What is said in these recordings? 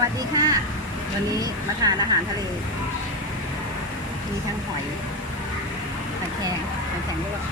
วัสดีค่ะวันนี้มาทานอาหารทะเลมีทั้งหอยหอยแครงลวก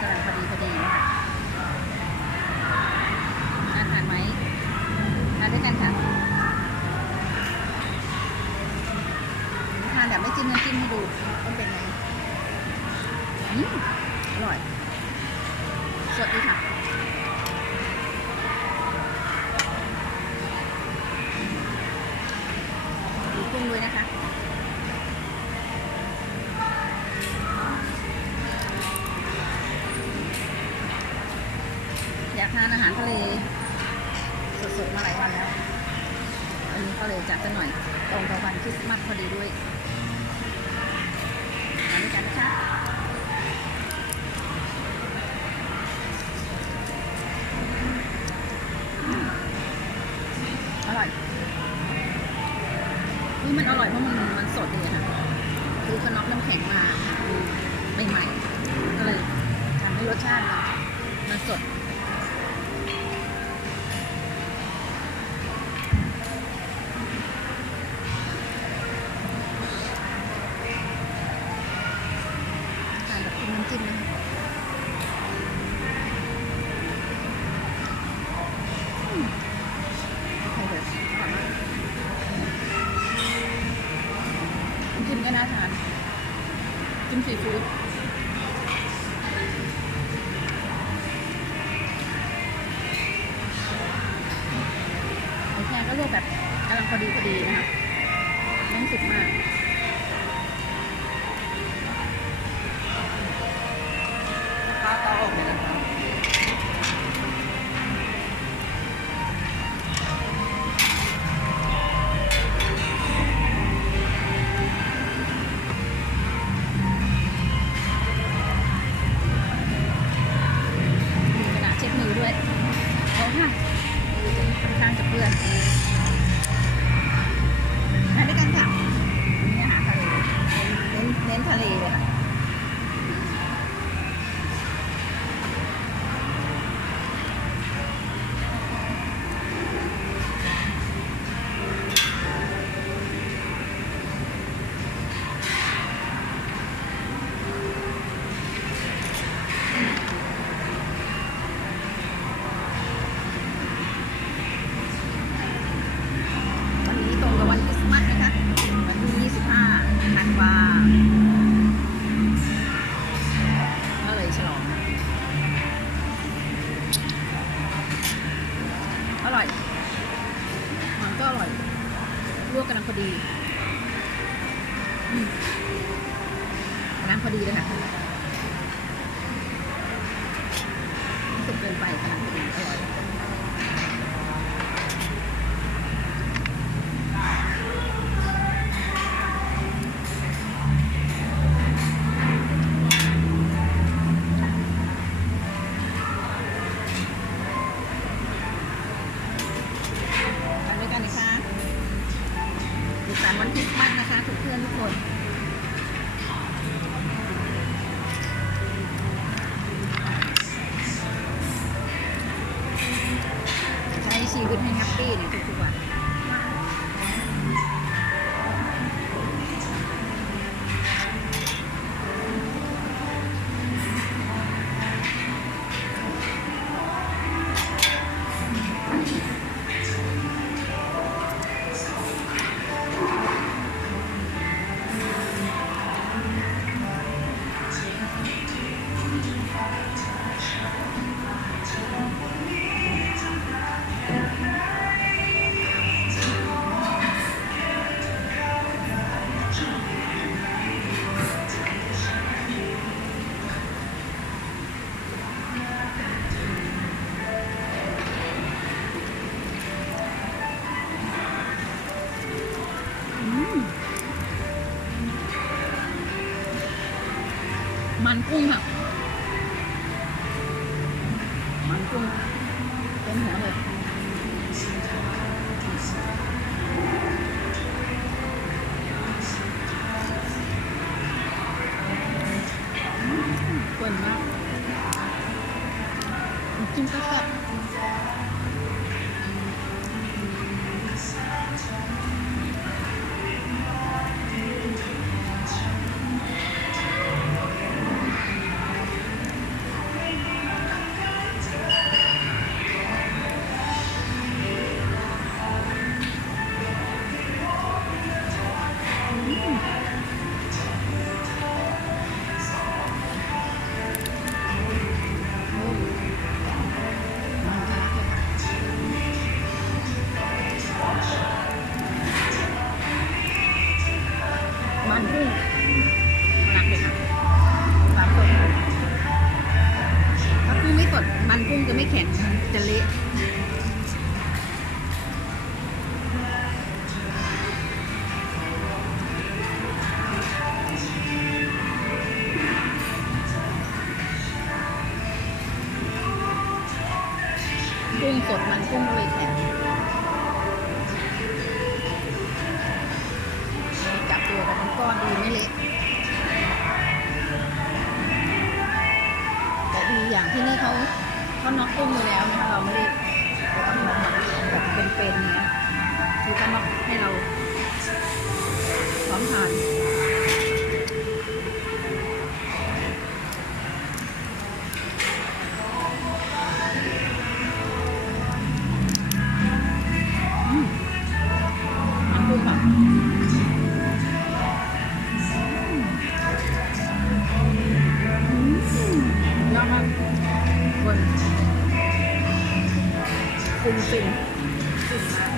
กำลังพอดีนะคะทานไหมทานด้วยกันค่ะทานแบบไม่จิ้มน้ำจิ้มให้ดูต้องเป็นไงอร่อยสดดีค่ะดูกุ้งด้วยนะคะอยากทานอาหารทะเลสดๆมาหลายวันแล้ววันนี้ก็เลยจัดซะหน่อยตรงกับวันคริสต์มาสพอดีด้วยมาด้วยกันนะคะอร่อยนี่มันอร่อยเพราะมันสดดีค่ะคือเขาน็อกน้ำแข็งมาใหม่ๆก็เลยทำให้รสชาติมันสดทานแบบน้ำจิ้มนะคะจิ้มก็น่าทานจิ้มซีฟู้ดหอยแครงก็ลวกแบบกำลังพอดีนะคะไม่สุกมากปลาตอออกเลยนะคะเน้นทะเลเลยค่ะวันนี้ตรงกับวันคริสต์มาสนะคะวันที่25 ธันวาฉลองอร่อยมันก็อร่อยลวกกำลังพอดีกำลังพอดีเลยค่ะสุกเกินไปกำลังพอดีอร่อยสุขสันต์วันคริสต์มาสนะคะทุกเพื่อนทุกคนใช้ชีวิตให้แฮปปี้ในทุกๆวันมันกุ้งค่ะมันกุ้งเต็มหัวเลยเปิ่นมาก กินก็แซ่บมันกุ้งรักเลยค่ะความสดถ้ากุ้งไม่สดมันกุ้งจะไม่แข็งจะเละกุ้งสดมันกุ้งเลยแข็งจับตัวกับมันก้อนดีไม่เละแต่ดีอย่างที่นี่เขาน็อกกุ้งไปแล้วนะคะเราไม่ได้ต้องมาแบบเป็นๆเนี้ยคือเขาน็อกให้เราพร้อมทานมันกุ้งแบบยอดมากบนฟินฟินฟินมาก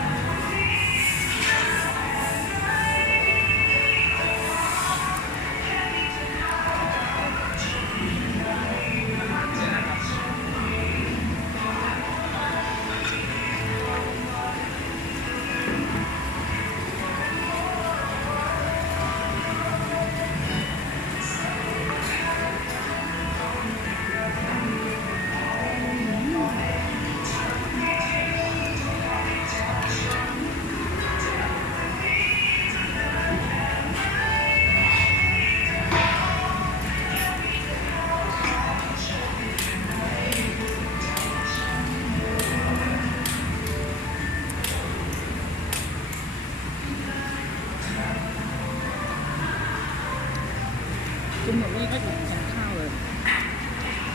กินหมดนี่ก็อิ่มของข้าวเลย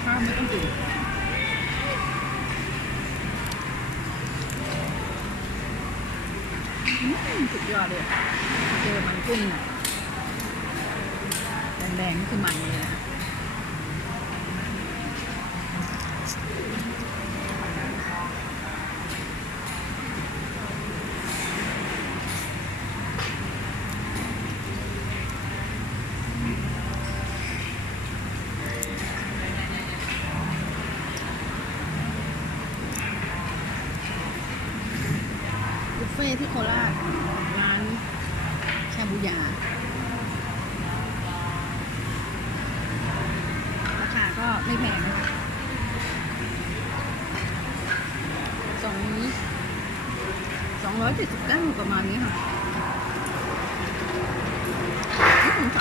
ข้าวไม่ต้องกินสุดยอดเลยเจอมันกุ้งน่ะแดงๆนี่คือมันเลยนะบุฟเฟ่ที่โคราชร้านชาบูยาราคาก็ไม่แพงนะคะ279ประมาณนี้ค่ะไม่ถึง300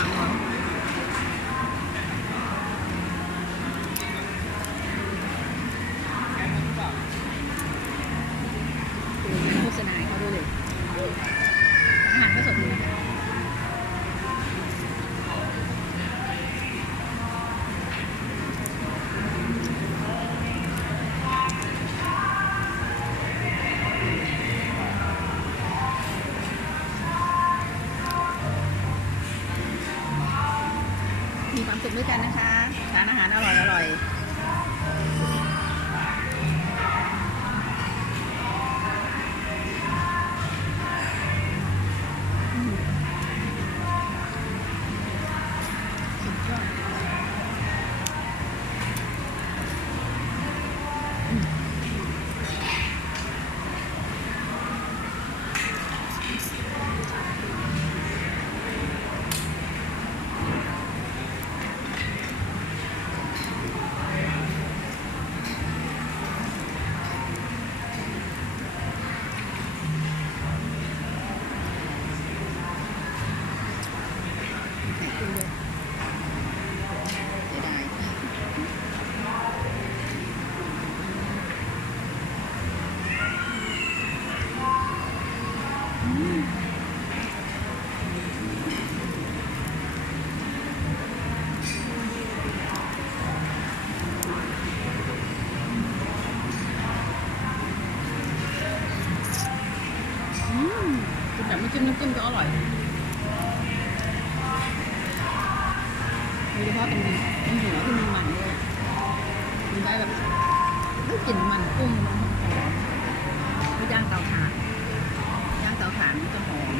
โฆษณาเขาด้วยเลยอาหารก็สดดีนะคะมีความสุขด้วยกันนะคะทานอาหารอร่อยสุดยอดไข่กุ้งด้วยเสียดาย น้ำจิ้มก็อร่อยโดยเฉพาะตรงหัวที่มีมันด้วยมันได้แบบกลิ่นมันกุ้งมันหอมย่างเตาถ่านมันจะหอม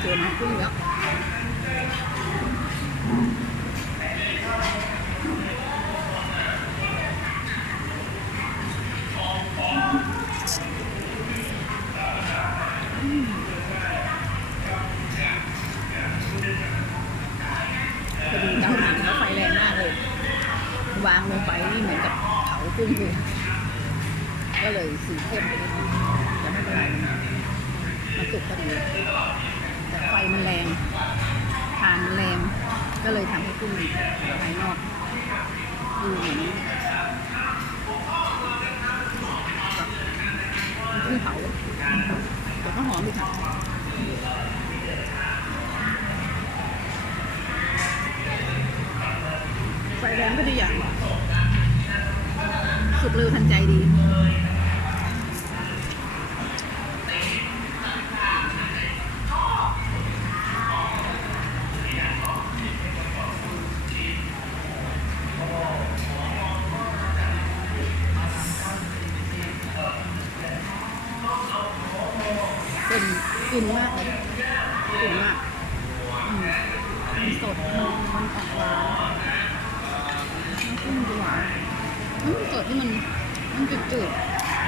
เจอน้ำกุ้งแล้วพอดีเตาถ่านเขาไฟแรงมากเลยวางลงไปนี่เหมือนกับเผากุ้งเลยก็เลยสีเข้มไปนิดนึงแต่ไม่เป็นไรมันสุกพอดีแต่ไฟมันแรงถ่านมันแรงก็เลยทำให้กุ้งภายนอกดูเหมือนกุ้งเผาแต่ก็หอมดีค่ะไฟแรงก็ดีอย่างสุกเร็วทันใจดีเป็นกินมากเลยกินมากมันสดมันออกหวานน้ำกุ้งหวานน้ำสดที่มันจืด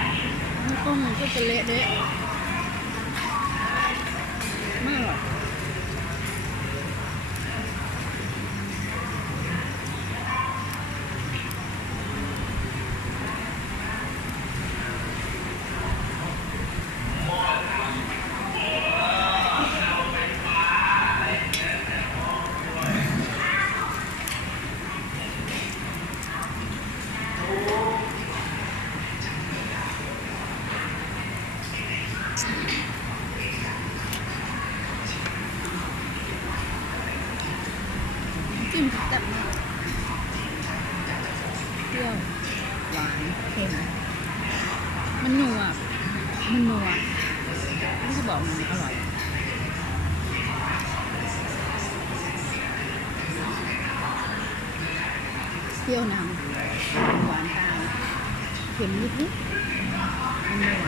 ๆน้ำกุ้งมันก็จะเละเทะไม่อร่อยจิ้มแซ่บมากเปรี้ยวหวานเค็มมันนัวไม่จะบอกมันอร่อยเปรี้ยวนำหวานตามเค็มนิดๆมันนัว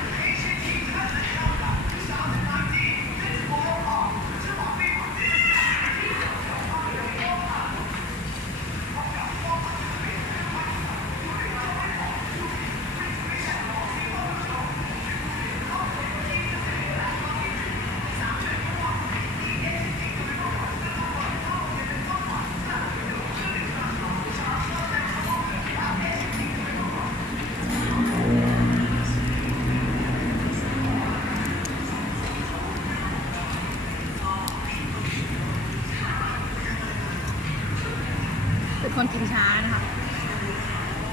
เป็นคนกินช้านะคะ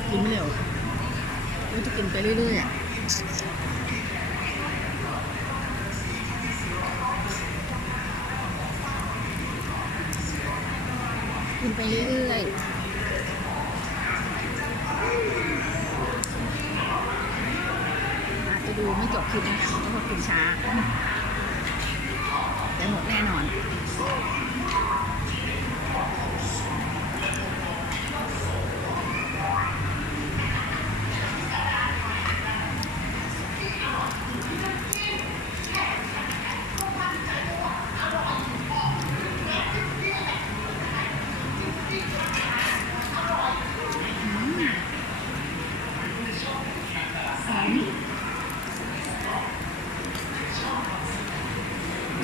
กินไม่เร็วเราจะกินไปเรื่อยๆกินไปเรื่อยๆอาจจะดูไม่จบคลิปนะคะเพราะว่ากินช้าแต่หมดแน่นอน ย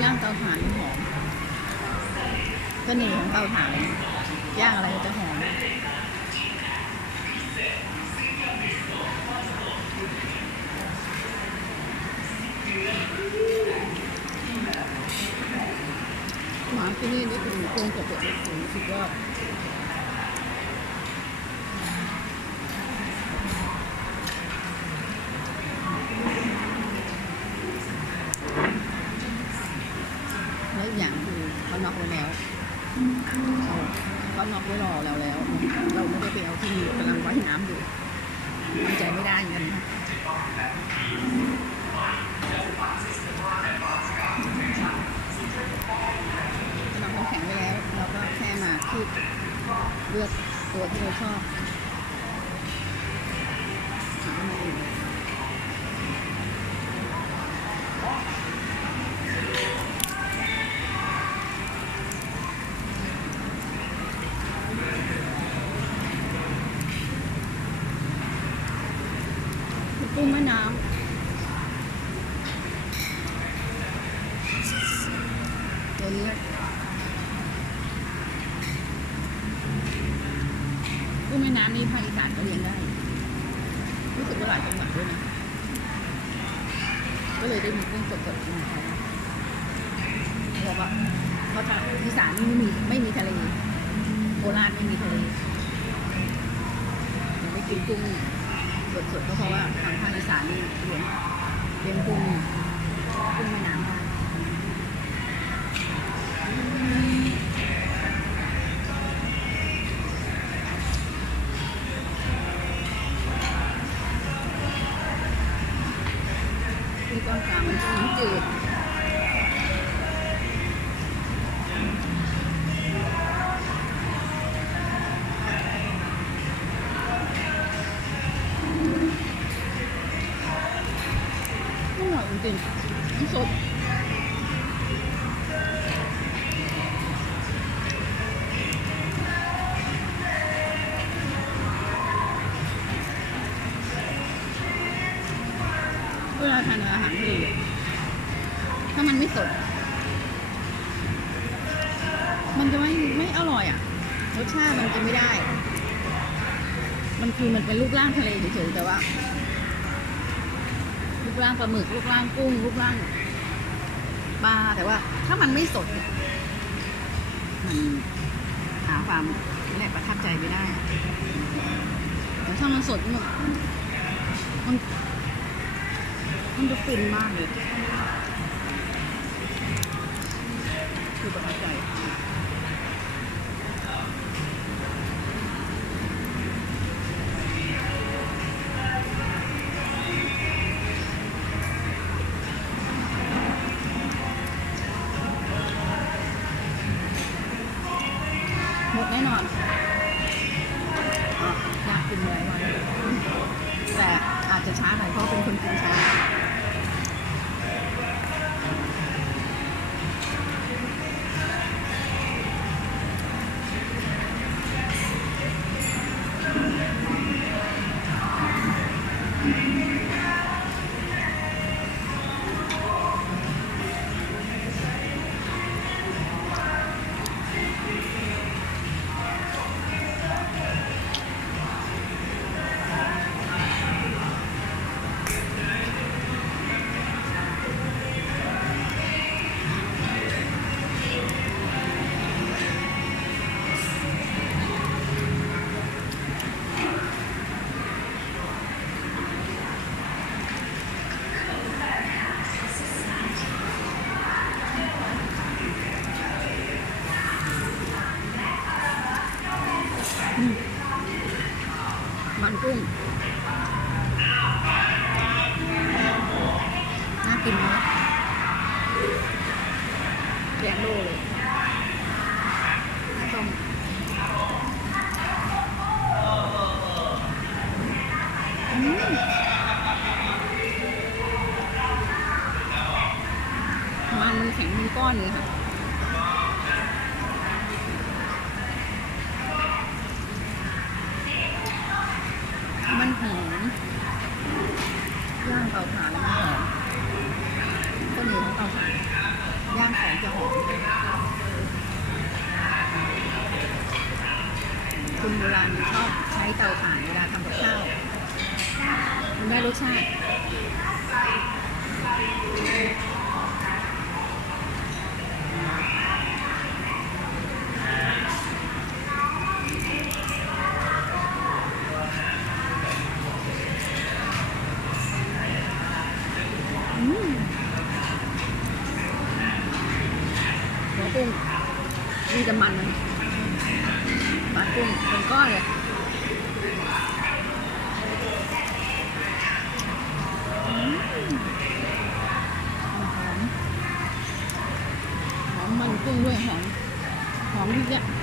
่างเตาถ่านหอมเสน่ห์ของเตาถ่านย่างอะไรจะหอมหมาที่นี่ได้ถึงโครงกระเปิดถึงสุดยอดแล้วอีกอย่างคือเขาน็อกไว้แล้วเขาน็อกไว้รอเราแล้วเราไม่ได้ไปเอาที่กำลังว่ายน้ำอยู่มันใจไม่ได้เงินเราเขาแข็งไปแล้วเราก็แค่มาคืบเลือกตัวที่เราชอบหามาอื่นกุ้งแม่น้ำตัวนี้กุ้งแม่น้ำนี่ภาคอีสานก็เลี้ยงได้รู้สึกว่าหลายจังหวัดด้วยนะก็เลยได้มีกุ้งสดๆกินเขาบอกว่าเพราะอีสานนี่ไม่มีทะเลโคราชไม่มีทะเลยังไม่กินกุ้งสดๆก็เพราะว่าทางภาคอีสานนี่เลี้ยงกุ้งแม่น้ำได้ที่ต้นกลางมันเป็นน้ำจืดจริงๆสดเวลาทานอาหารทะเลถ้ามันไม่สดมันจะไม่อร่อยอ่ะรสชาติมันจะไม่ได้มันเป็นรูปร่างทะเลเฉยๆแต่ว่ารูปร่างปลาหมึกรูปร่างกุ้งรูปร่างปลาแต่ว่าถ้ามันไม่สดเนี่ยมันหาความแหละประทับใจไม่ได้แต่ถ้ามันสดมันจะฟินมากเลยคือประทับใจหมดแน่นอนอยากกินหลายวันแต่อาจจะช้าหน่อยเพราะเป็นคนกินช้ามันกุ้งน่ากินไหมแยกโลเลย อืมมันแข็งเป็นก้อนเลยค่ะมันหอมย่างเตาถ่านแล้วมันหอมก็เหนียวของเตาถ่านย่างของจะหอมคุณโบราณชอบใช้เตาถ่านเวลาทำกับข้าวมันได้รสชาติหัวกุ้งมีแต่มันนะปลากุ้งเป็นก้อนเลยหอมมันกุ้งด้วยหอม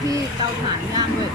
ที่เตาถ่านย่างด้วย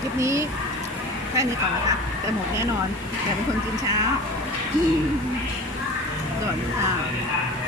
คลิปนี้แค่นี้ก่อนนะคะแต่หมดแน่นอนแต่เป็นคนกินเช้าสวัสดีค่ะ